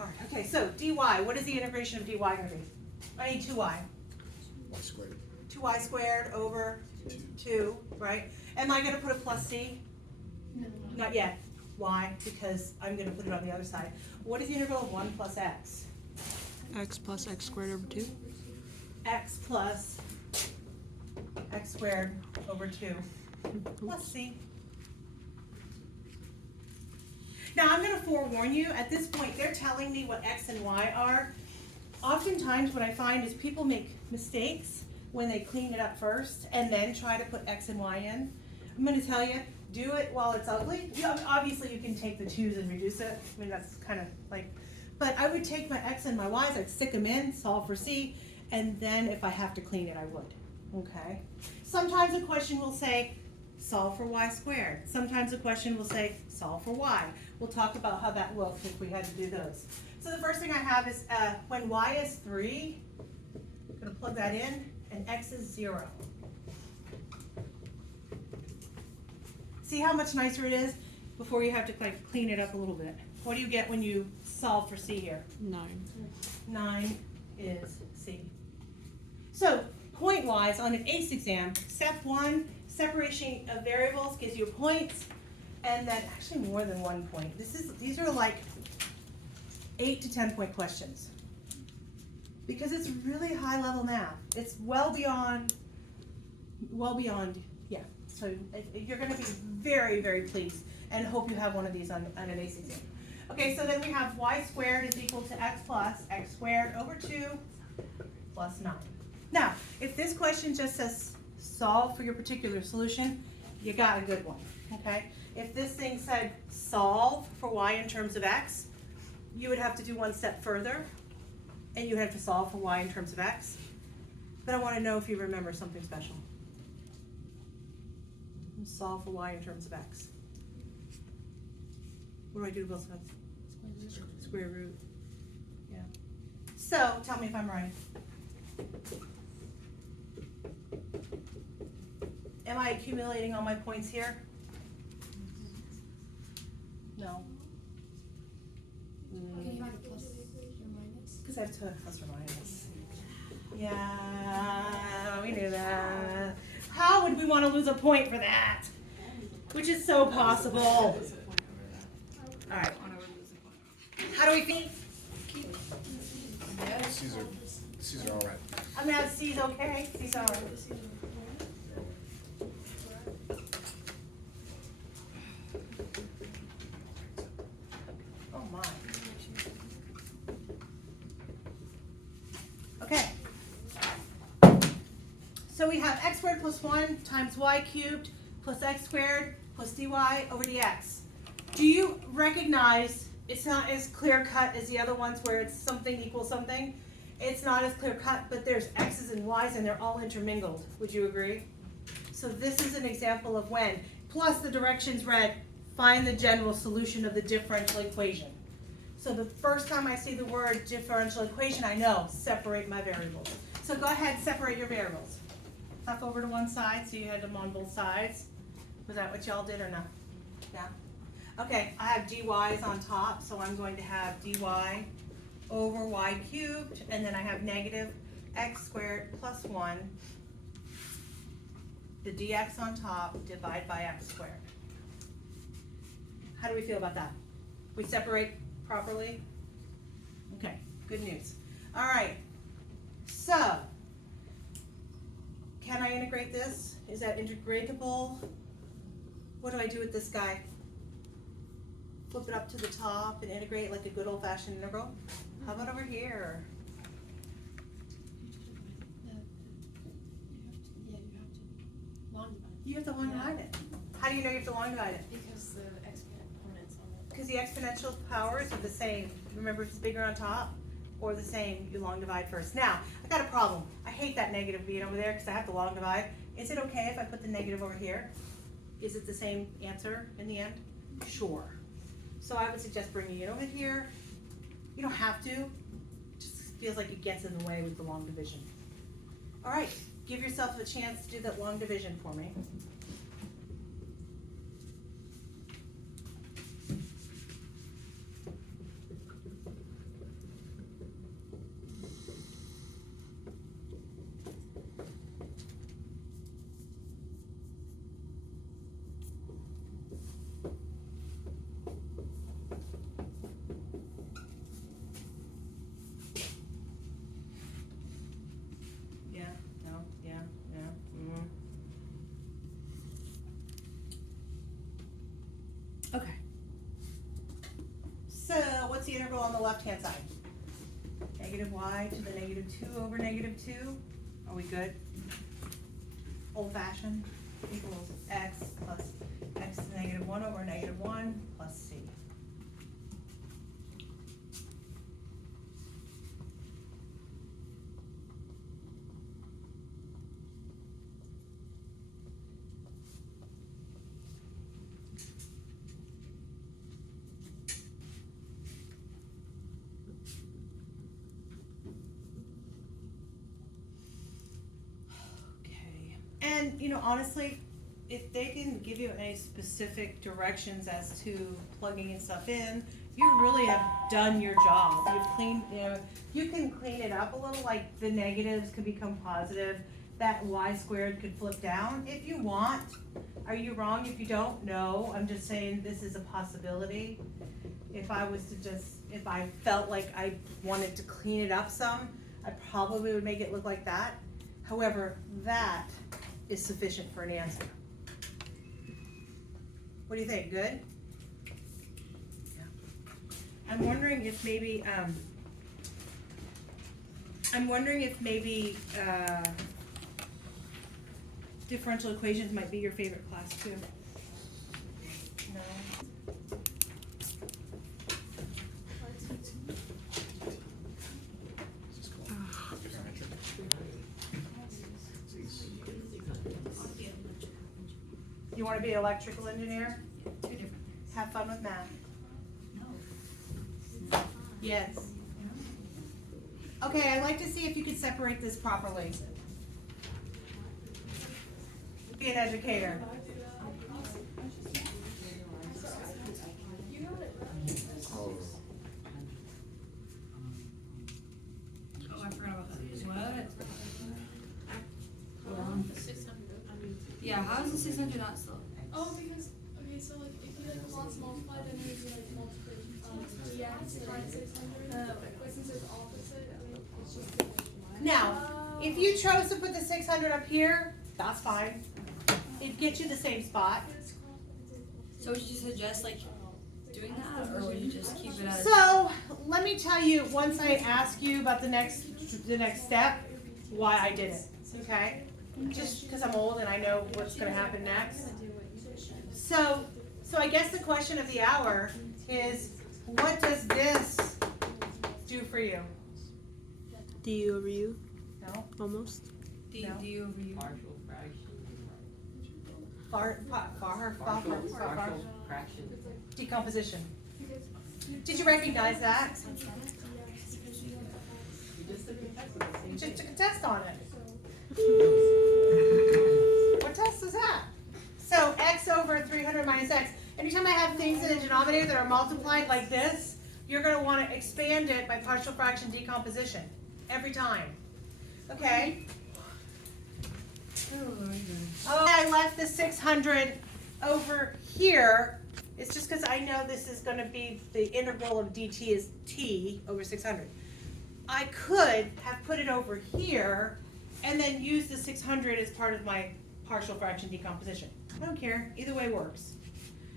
hard. Okay, so dy, what is the integration of dy going to be? I need 2y. Y squared. 2y squared over 2, right? Am I going to put a plus c? No. Not yet. Why? Because I'm going to put it on the other side. What is the integral of 1 plus x? X plus x squared over 2. X plus x squared over 2 plus c. Now I'm going to forewarn you, at this point they're telling me what x and y are. Oftentimes what I find is people make mistakes when they clean it up first and then try to put x and y in. I'm going to tell you, do it while it's ugly. Obviously you can take the 2's and reduce it. I mean, that's kind of like, but I would take my x and my y's, I'd stick them in, solve for c, and then if I have to clean it, I would. Okay? Sometimes a question will say, solve for y squared. Sometimes a question will say, solve for y. We'll talk about how that looks if we had to do those. So the first thing I have is when y is 3, I'm going to plug that in, and x is 0. See how much nicer it is before you have to like clean it up a little bit. What do you get when you solve for c here? 9. 9 is c. So point-wise on an ACE exam, step 1, separation of variables gives you points, and then actually more than 1 point. These are like 8 to 10 point questions because it's really high level math. It's well beyond, yeah. So you're going to be very, very pleased and hope you have one of these on an ACE exam. Okay, so then we have y squared is equal to x plus x squared over 2 plus 9. Now, if this question just says solve for your particular solution, you got a good one, okay? If this thing said solve for y in terms of x, you would have to do one step further, and you would have to solve for y in terms of x. But I want to know if you remember something special. Solve for y in terms of x. What do I do to both sides? Square root. Yeah. So, tell me if I'm right. Am I accumulating all my points here? No. Okay, you have a plus or minus? Because I have to have plus or minus. Yeah, we knew that. How would we want to lose a point for that? Which is so possible. All right. How do we feel? C's are all right. I'm gonna have C's okay. C's all right. Oh my. Okay. So we have x squared plus 1 times y cubed plus x squared plus dy over dx. Do you recognize it's not as clear cut as the other ones where it's something equals something? It's not as clear cut, but there's x's and y's and they're all intermingled. Would you agree? So this is an example of when. Plus the directions read, find the general solution of the differential equation. So the first time I see the word differential equation, I know, separate my variables. So go ahead and separate your variables. Tuck over to one side, so you had them on both sides. Was that what y'all did or no? Yeah? Okay, I have dy's on top, so I'm going to have dy over y cubed, and then I have negative x squared plus 1. The dx on top, divide by x squared. How do we feel about that? We separate properly? Okay, good news. All right, so can I integrate this? Is that integratable? What do I do with this guy? Flip it up to the top and integrate like a good old-fashioned integral? How about over here? You have to long divide it. How do you know you have to long divide it? Because the exponents on it. Because the exponential powers are the same. Remember, if it's bigger on top or the same, you long divide first. Now, I got a problem. I hate that negative being over there because I have to long divide. Is it okay if I put the negative over here? Is it the same answer in the end? Sure. So I would suggest bringing it over here. You don't have to. It just feels like it gets in the way with the long division. All right, give yourself a chance to do that long division for me. the integral on the left-hand side? Negative y to the negative 2 over negative 2. Are we good? Old-fashioned equals x plus x to the negative 1 over negative 1 plus c. And, honestly, if they didn't give you any specific directions as to plugging in stuff in, you really have done your job. You've cleaned, you can clean it up a little, like the negatives could become positive, that y squared could flip down if you want. Are you wrong if you don't? No, I'm just saying this is a possibility. If I felt like I wanted to clean it up some, I probably would make it look like that. However, that is sufficient for an answer. What do you think? Good? Yeah. I'm wondering if maybe, differential equations might be your favorite class too. No? This is called differential. You want to be an electrical engineer? Two different. Have fun with math. No. Yes. Okay, I'd like to see if you could separate this properly. Be an educator. Oh, Oh, I forgot about that. What? Yeah, how is the 600 not still? Oh, because, okay, so like, if you like lots multiply, then there's like multiple, dx, times 600. But since it's opposite, I mean, it's just. Now, if you chose to put the 600 up here, that's fine. It'd get you the same spot. So would you suggest like doing that, or would you just keep it as? So, let me tell you, once I ask you about the next step, why I did it, okay? Just because I'm old and I know what's gonna happen next. So I guess the question of the hour is, what does this do for you? du over u, No? almost. D No. over u. Partial fraction. Far, Fraction. decomposition. Did you recognize that? You just took a test on it. What test is that? So x over 300 minus x. Anytime I have things in the denominator that are multiplied like this, you're going to want to expand it by partial fraction decomposition. Every time. Okay? Oh, I left the 600 over here. It's just because I know this is going to be the integral of dt is t over 600. I could have put it over here and then use the 600 as part of my partial fraction decomposition. I don't care. Either way works.